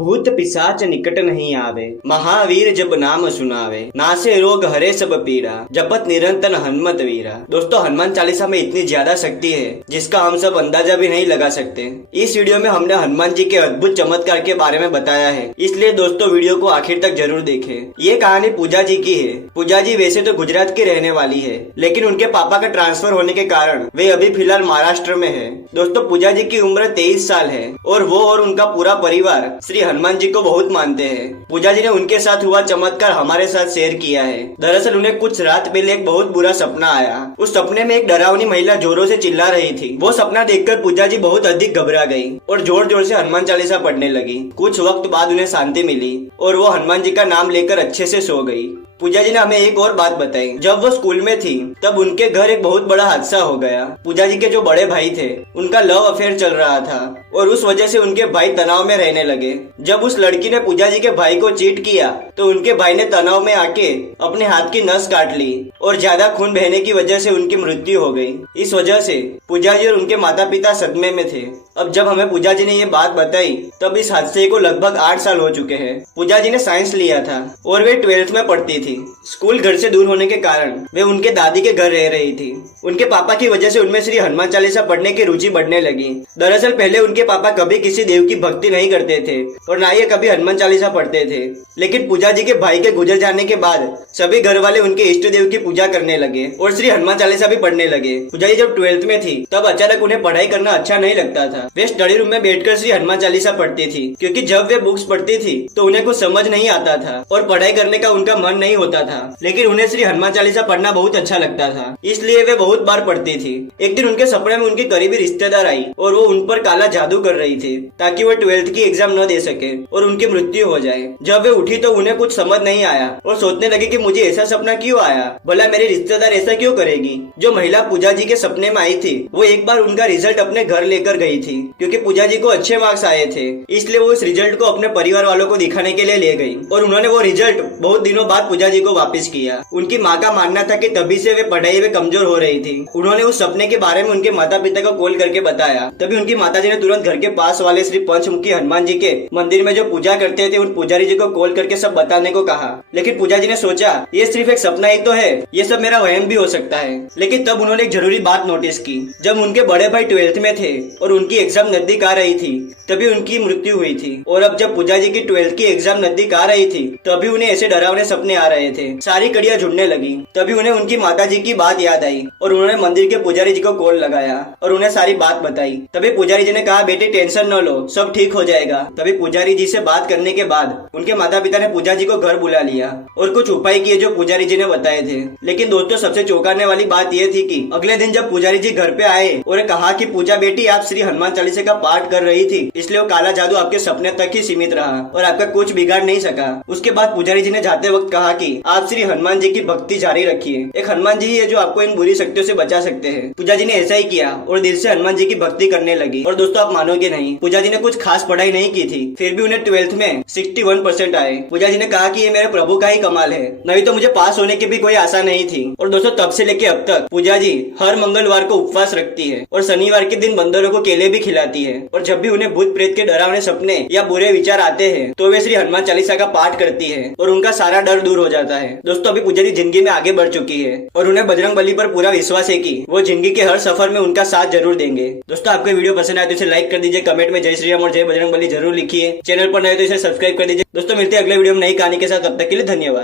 भूत पिशाच निकट नहीं आवे, महावीर जब नाम सुनावे, नासे रोग हरे सब पीड़ा, जपत निरंतर हनुमत वीरा। दोस्तों, हनुमान चालीसा में इतनी ज्यादा शक्ति है जिसका हम सब अंदाजा भी नहीं लगा सकते। इस वीडियो में हमने हनुमान जी के अद्भुत चमत्कार के बारे में बताया है, इसलिए दोस्तों वीडियो को आखिर तक जरूर देखें। ये कहानी पूजा जी की है। पूजा जी वैसे तो गुजरात की रहने वाली है, लेकिन उनके पापा का ट्रांसफर होने के कारण वे अभी फिलहाल महाराष्ट्र में है। दोस्तों, पूजा जी की उम्र 23 साल है और वो और उनका पूरा परिवार श्री हनुमान जी को बहुत मानते हैं। पूजा जी ने उनके साथ हुआ चमत्कार हमारे साथ शेयर किया है। दरअसल उन्हें कुछ रात पहले एक बहुत बुरा सपना आया। उस सपने में एक डरावनी महिला जोरों से चिल्ला रही थी। वो सपना देखकर पूजा जी बहुत अधिक घबरा गई और जोर जोर से हनुमान चालीसा पढ़ने लगी। कुछ वक्त बाद उन्हें शांति मिली और वो हनुमान जी का नाम लेकर अच्छे से सो गई। पूजा जी ने हमें एक और बात बताई। जब वो स्कूल में थी तब उनके घर एक बहुत बड़ा हादसा हो गया। पूजा जी के जो बड़े भाई थे उनका लव अफेयर चल रहा था और उस वजह से उनके भाई तनाव में रहने लगे। जब उस लड़की ने पूजा जी के भाई को चीट किया तो उनके भाई ने तनाव में आके अपने हाथ की नस काट ली और ज्यादा खून बहने की वजह से उनकी मृत्यु हो गई। इस वजह से पूजा जी और उनके माता पिता सदमे में थे। अब जब हमें पूजा जी ने ये बात बताई तब इस हादसे को लगभग 8 साल हो चुके हैं। पूजा जी ने साइंस लिया था और वे 12th में पढ़ती थी। स्कूल घर से दूर होने के कारण वे उनके दादी के घर रह रही थी। उनके पापा की वजह से उनमें श्री हनुमान चालीसा पढ़ने की रुचि बढ़ने लगी। दरअसल पहले उनके पापा कभी किसी देव की भक्ति नहीं करते थे और ना ही कभी हनुमान चालीसा पढ़ते थे, लेकिन पूजा जी के भाई के गुजर जाने के बाद सभी घर वाले उनके इष्ट देव की पूजा करने लगे और श्री हनुमान चालीसा भी पढ़ने लगे। पूजा जी जब 12th में थी तब अचानक उन्हें पढ़ाई करना अच्छा नहीं लगता था। वे स्टडी रूम में बैठकर श्री हनुमान चालीसा पढ़ती थी, क्योंकि जब वे बुक्स पढ़ती थी तो उन्हें कुछ समझ नहीं आता था और पढ़ाई करने का उनका मन नहीं होता था। लेकिन उन्हें श्री हनुमान चालीसा पढ़ना बहुत अच्छा लगता था, इसलिए वे बहुत बार पढ़ती थी। एक दिन उनके सपने में उनकी करीबी रिश्तेदार आई और वो उन पर काला जादू कर रही थी ताकि वो 12th की एग्जाम न दे सके और उनकी मृत्यु हो जाए। जब वे उठी तो उन्हें कुछ समझ नहीं आया और सोचने लगी कि मुझे ऐसा सपना क्यों आया, भला मेरी रिश्तेदार ऐसा क्यों करेगी। जो महिला पूजा जी के सपने में आई थी वो एक बार उनका रिजल्ट अपने घर लेकर गई थी, क्योंकि पूजा जी को अच्छे मार्क्स आए थे, इसलिए वो इस रिजल्ट को अपने परिवार वालों को दिखाने के लिए ले गई और उन्होंने वो रिजल्ट बहुत दिनों बाद पूजा जी को वापस किया। उनकी माँ का मानना था कि तभी से वे पढ़ाई में कमजोर हो रही थी। उन्होंने उस सपने के बारे में उनके माता पिता को कॉल करके बताया। तभी उनकी माताजी ने तुरंत घर के पास वाले श्री पंचमुखी हनुमान जी के मंदिर में जो पूजा करते थे उन पुजारी जी को कॉल करके सब बताने को कहा। लेकिन पूजा जी ने सोचा ये सिर्फ एक सपना ही तो है, ये सब मेरा वहम भी हो सकता है। लेकिन तब उन्होंने एक जरूरी बात नोटिस की। जब उनके बड़े भाई 12th में थे और उनकी एग्जाम नजदीक आ रही थी तभी उनकी मृत्यु हुई थी। और अब जब पूजा जी की 12th की एग्जाम नजदीक आ रही थी तभी उन्हें ऐसे डरावने सपने आ रहे थे। सारी कड़ियां जुड़ने लगी। तभी उन्हें उनकी माता जी की बात याद आई और उन्होंने मंदिर के पुजारी जी को कॉल लगाया और उन्हें सारी बात बताई। तभी पुजारी जी ने कहा, बेटी टेंशन न लो, सब ठीक हो जाएगा। तभी पुजारी जी से बात करने के बाद उनके माता पिता ने पूजा जी को घर बुला लिया और कुछ उपाय किए जो पुजारी जी ने बताए थे। लेकिन दोस्तों, सबसे चौंकाने वाली बात यह थी कि अगले दिन जब पुजारी जी घर पे आए और कहा कि पूजा बेटी आप श्री हनुमान चालीसा का पाठ कर रही थी, इसलिए वो काला जादू आपके सपने तक ही सीमित रहा और आपका कुछ बिगाड़ नहीं सका। उसके बाद पुजारी जी ने जाते वक्त कहा कि आप श्री हनुमान जी की भक्ति जारी रखिए। एक हनुमान जी ही है जो आपको इन बुरी शक्तियों से बचा सकते हैं। पूजा जी ने ऐसा ही किया और दिल से हनुमान जी की भक्ति करने लगी। और दोस्तों, आप मानोगे नहीं, पूजा जी ने कुछ खास पढ़ाई नहीं की थी, फिर भी उन्हें 12th में 61% आए। पूजा जी ने कहा कि ये मेरे प्रभु का ही कमाल है, नहीं तो मुझे पास होने की भी कोई आशा नहीं थी। और दोस्तों, तब से लेके अब तक पूजा जी हर मंगलवार को उपवास रखती है और शनिवार के दिन बंदरों को केले भी खिलाती है। और जब भी उन्हें भूत प्रेत के डरावने सपने या बुरे विचार आते हैं तो वे श्री हनुमान चालीसा का पाठ करती है और उनका सारा डर दूर हो जाता है। दोस्तों, अभी पूजा जी जिंदगी में आगे बढ़ चुकी है और उन्हें बजरंग बली पर पूरा विश्वास है कि वो जिंदगी के हर सफर में उनका साथ जरूर देंगे। दोस्तों, आपको वीडियो पसंद आए तो इसे लाइक कर दीजिए, कमेंट में जय श्री राम और जय बजरंग बली जरूर लिखिए। चैनल पर नए तो इसे सब्सक्राइब कर दीजिए। दोस्तों, मिलते हैं अगले वीडियो में नई कहानी के साथ। तब तक के लिए धन्यवाद।